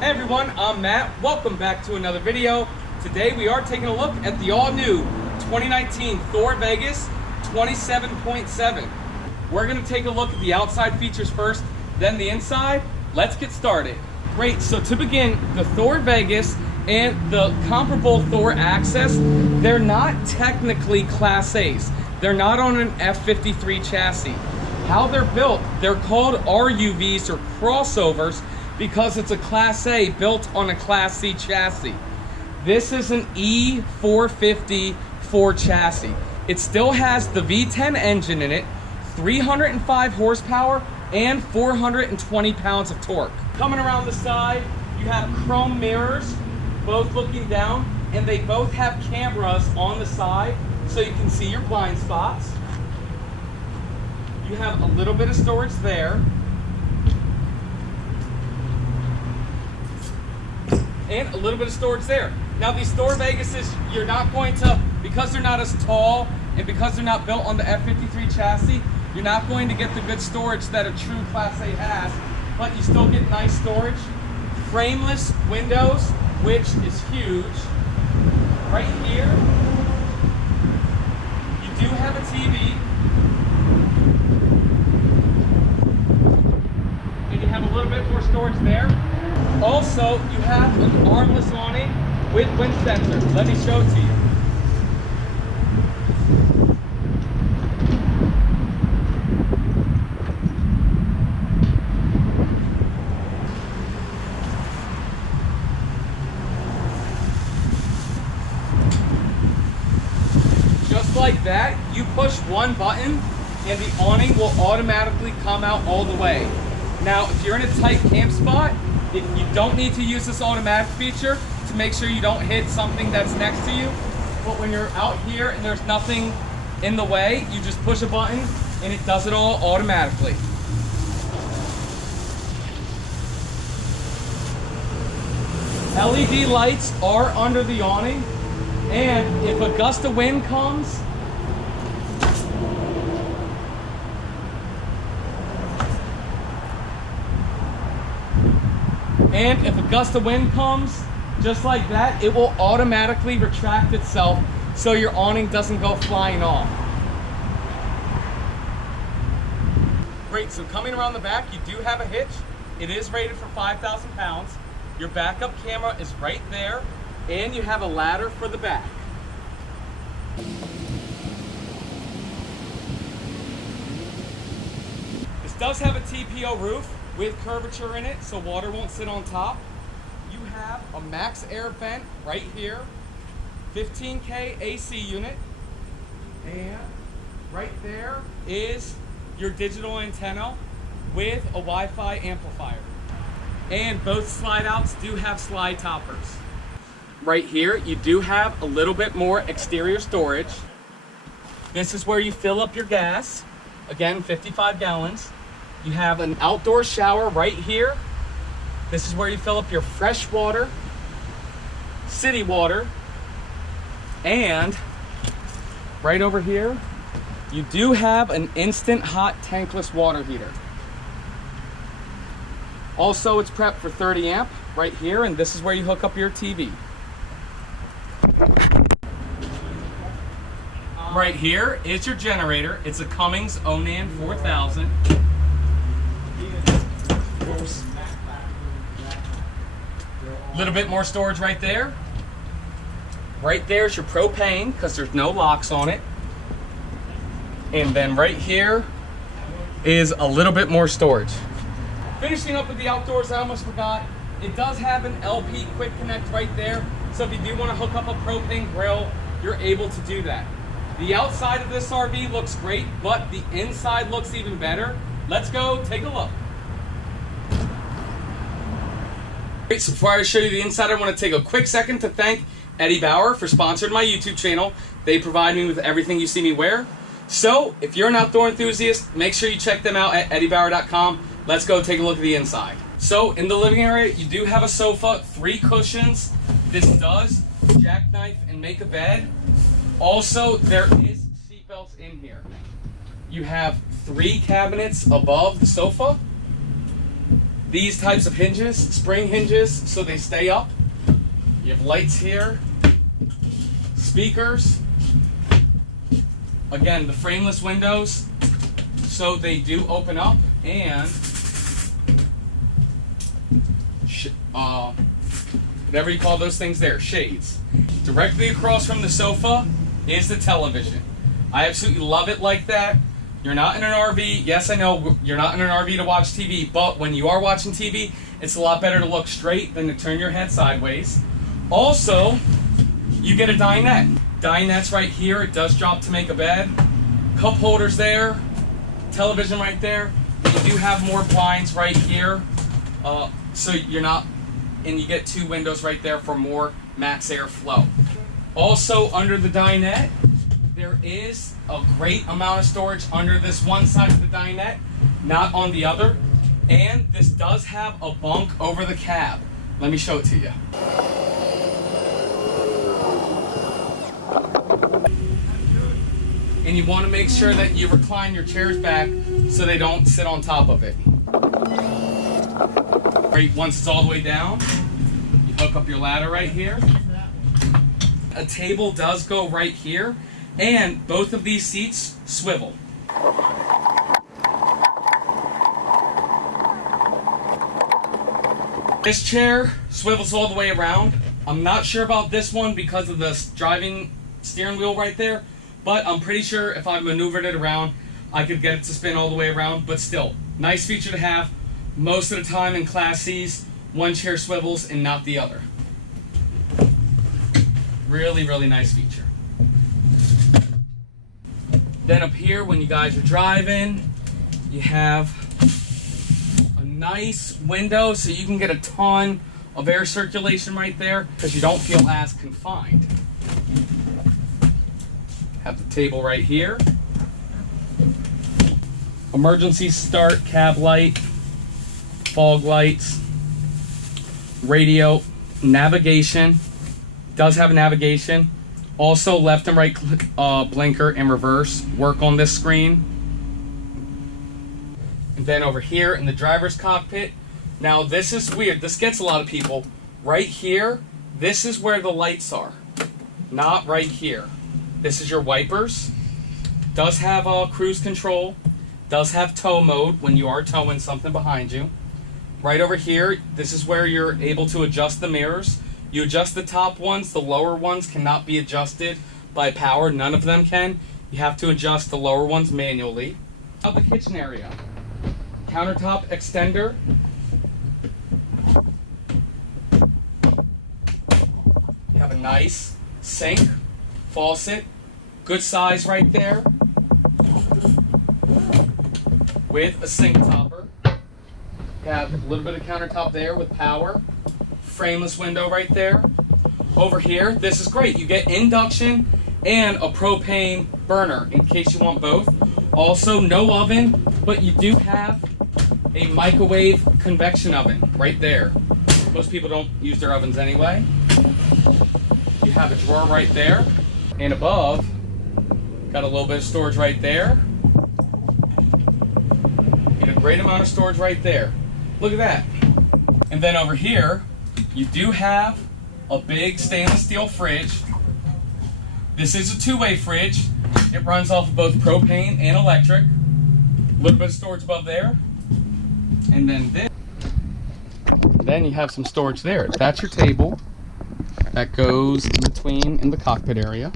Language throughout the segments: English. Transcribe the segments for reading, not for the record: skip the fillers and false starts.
Hey everyone, I'm Matt. Welcome back to another video. Today we are taking a look at the all-new 2019 Thor Vegas 27.7. We're going to take a look at the outside features first, then the inside. Let's get started. Great, so to begin, the Thor Vegas and the comparable Thor Access, they're not technically Class A's. They're not on an F53 chassis. How they're built, they're called RUVs or crossovers, because it's a Class A built on a Class C chassis. This is an E450 Ford chassis. It still has the V10 engine in it, 305 horsepower, and 420 pounds of torque. Coming around the side, you have chrome mirrors, both looking down, and they both have cameras on the side, so you can see your blind spots. You have a little bit of storage there. And a little bit of storage there. Now these Thor Vegases, you're not going to, because they're not as tall and because they're not built on the F53 chassis, you're not going to get the good storage that a true Class A has, but you still get nice storage. Frameless windows, which is huge. Right here, you do have a TV. And you have a little bit more storage there. Also, you have an armless awning with wind sensor. Let me show it to you. Just like that, you push one button and the awning will automatically come out all the way. Now, if you're in a tight camp spot, you don't need to use this automatic feature to make sure you don't hit something that's next to you. But when you're out here and there's nothing in the way, you just push a button and it does it all automatically. LED lights are under the awning, and if a gust of wind comes, just like that, it will automatically retract itself so your awning doesn't go flying off. Great, so coming around the back, you do have a hitch. It is rated for 5,000 pounds. Your backup camera is right there, and you have a ladder for the back. This does have a TPO roof with curvature in it, so water won't sit on top. You have a max air vent right here, 15K AC unit, and right there is your digital antenna with a Wi-Fi amplifier. And both slide outs do have slide toppers. Right here, you do have a little bit more exterior storage. This is where you fill up your gas, again, 55 gallons. You have an outdoor shower right here. This is where you fill up your fresh water, city water, and right over here, you do have an instant hot tankless water heater. Also, it's prepped for 30 amp right here, and this is where you hook up your TV. Right here is your generator. It's a Cummins Onan 4000. A little bit more storage right there. Right there's your propane, because there's no locks on it. And then right here is a little bit more storage. Finishing up with the outdoors, I almost forgot. It does have an LP quick connect right there. So if you do want to hook up a propane grill, you're able to do that. The outside of this RV looks great, but the inside looks even better. Let's go take a look. Great, so before I show you the inside, I want to take a quick second to thank Eddie Bauer for sponsoring my YouTube channel. They provide me with everything you see me wear. So if you're an outdoor enthusiast, make sure you check them out at eddiebauer.com. Let's go take a look at the inside. So in the living area, you do have a sofa, 3 cushions. This does jackknife and make a bed. Also, there is seatbelts in here. You have 3 cabinets above the sofa. these types of hinges, spring hinges, so they stay up. You have lights here, speakers. Again, the frameless windows, so they do open up, and whatever you call those things there, shades. Directly across from the sofa is the television. I absolutely love it like that. You're not in an RV. Yes, I know you're not in an RV to watch TV, but when you are watching TV, it's a lot better to look straight than to turn your head sideways. Also, you get a dinette. Dinette's right here. It does drop to make a bed. Cup holders there. Television right there. You do have more blinds right here. So you're not, and you get two windows right there for more max airflow. Also, under the dinette, there is a great amount of storage under this one side of the dinette, not on the other. And this does have a bunk over the cab. Let me show it to you. And you want to make sure that you recline your chairs back so they don't sit on top of it. Right, once it's all the way down, you hook up your ladder right here. A table does go right here, and both of these seats swivel. This chair swivels all the way around. I'm not sure about this one because of the driving steering wheel right there, but I'm pretty sure if I maneuvered it around, I could get it to spin all the way around. But still, nice feature to have. Most of the time in Class C's, one chair swivels and not the other. Really, really nice feature. Then up here, when you guys are driving, you have a nice window so you can get a ton of air circulation right there because you don't feel as confined. Have the table right here. Emergency start, cab light, fog lights, radio, navigation. Does have a navigation. Also left and right blinker and reverse work on this screen. And then over here in the driver's cockpit. Now this is weird. This gets a lot of people. Right here, this is where the lights are. Not right here. This is your wipers. Does have cruise control. Does have tow mode when you are towing something behind you. Right over here, this is where you're able to adjust the mirrors. You adjust the top ones, the lower ones cannot be adjusted by power. None of them can. You have to adjust the lower ones manually. Now the kitchen area. Countertop extender. You have a nice sink, faucet, good size right there, with a sink topper. You have a little bit of countertop there with power. Frameless window right there. Over here, this is great. You get induction and a propane burner in case you want both. Also, no oven, but you do have a microwave convection oven right there. Most people don't use their ovens anyway. You have a drawer right there. And above, got a little bit of storage right there. And a great amount of storage right there. Look at that. And then over here, you do have a big stainless steel fridge. This is a two-way fridge. It runs off of both propane and electric. A little bit of storage above there. And then this. Then you have some storage there. That's your table. That goes in between in the cockpit area.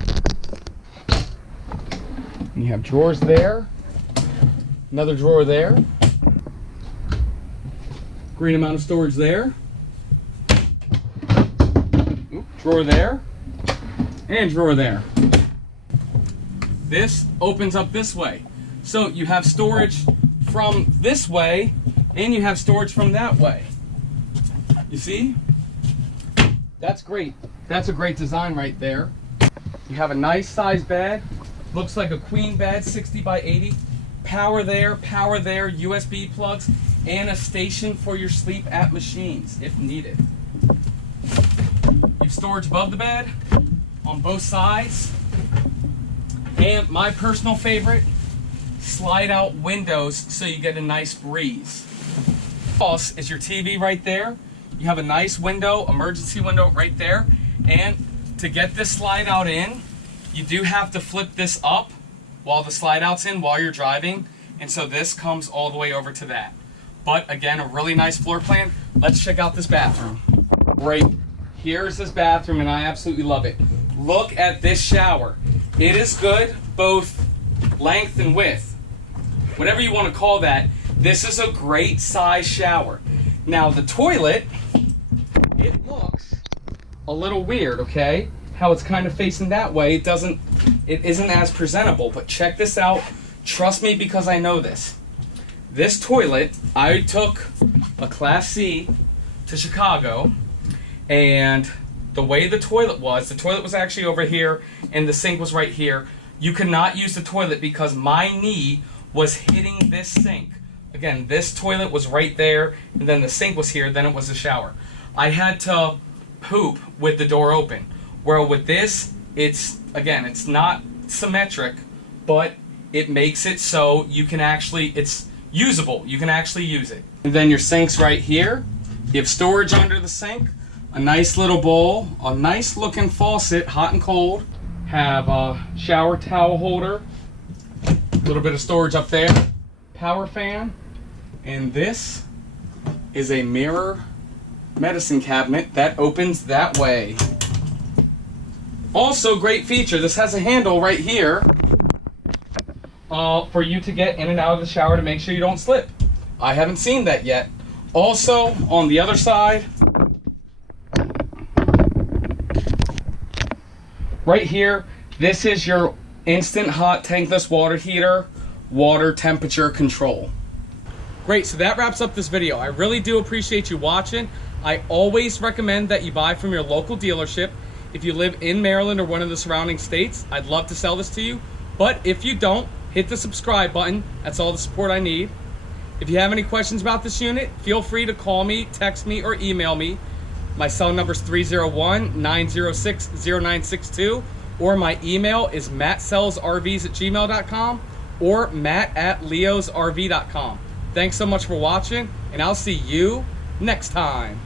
And you have drawers there. Another drawer there. Great amount of storage there. Drawer there, and drawer there. This opens up this way. So you have storage from this way, and you have storage from that way. You see? That's great. That's a great design right there. You have a nice size bed. Looks like a queen bed, 60 by 80. Power there, USB plugs, and a station for your sleep app machines if needed. You have storage above the bed, on both sides, and my personal favorite, slide out windows so you get a nice breeze. Across is your TV right there. You have a nice window, emergency window right there. And to get this slide out in, you do have to flip this up while the slide out's in while you're driving. And so this comes all the way over to that. But again, a really nice floor plan. Let's check out this bathroom. Right, here's this bathroom and I absolutely love it. Look at this shower. It is good, both length and width. Whatever you want to call that, this is a great size shower. Now the toilet, it looks a little weird, okay? How it's kind of facing that way. It isn't as presentable, but check this out. Trust me because I know this. This toilet, I took a Class C to Chicago, and the way the toilet was actually over here and the sink was right here. You could not use the toilet because my knee was hitting this sink. Again, this toilet was right there, and then the sink was here, then it was the shower. I had to poop with the door open. Where with this, it's not symmetric, but it makes it so you can actually, it's usable. You can actually use it. And then your sink's right here. You have storage under the sink, a nice little bowl, a nice looking faucet, hot and cold. Have a shower towel holder, a little bit of storage up there, power fan, and this is a mirror medicine cabinet that opens that way. Also, great feature, this has a handle right here for you to get in and out of the shower to make sure you don't slip. I haven't seen that yet. Also, on the other side, right here, this is your instant hot tankless water heater, water temperature control. Great, so that wraps up this video. I really do appreciate you watching. I always recommend that you buy from your local dealership. If you live in Maryland or one of the surrounding states, I'd love to sell this to you. But if you don't, hit the subscribe button. That's all the support I need. If you have any questions about this unit, feel free to call me, text me, or email me. My cell number is 301-906-0962, or my email is mattsellsrvs@gmail.com or matt@leosrv.com. Thanks so much for watching, and I'll see you next time.